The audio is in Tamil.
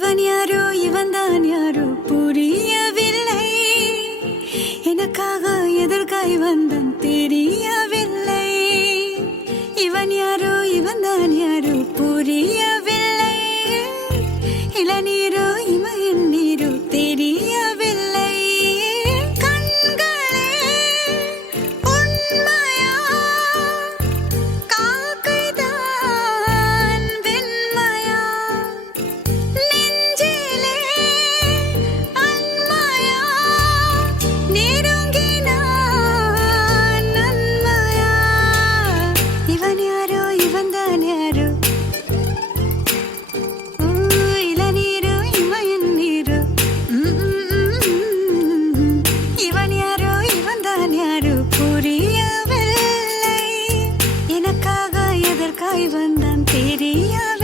இவன் யாரோ இவன்தான் யாரோ புரியவில்லை. எனக்காக எதற்காய் வந்தான் தெரியவில்லை. இவன் யாரோ இவன்தான் யாரோ புரியவில்லை. இளநீரோ இமயன் நீரோ தெரியவில்லை. கண்களே உண்மையா காக்கைதான் வெண்மையா நெஞ்சிலே அன்மையா நெருங்கினான் நன்மையா. இவன் யாரோ இவன்தான் யாரோ இளநீரோ இமயன் நீரோ. இவன் யாரோ இவன்தான் யாரோ புரியவில்லை. எனக்காக எதற்காய் வந்தான் தெரியவில்லை.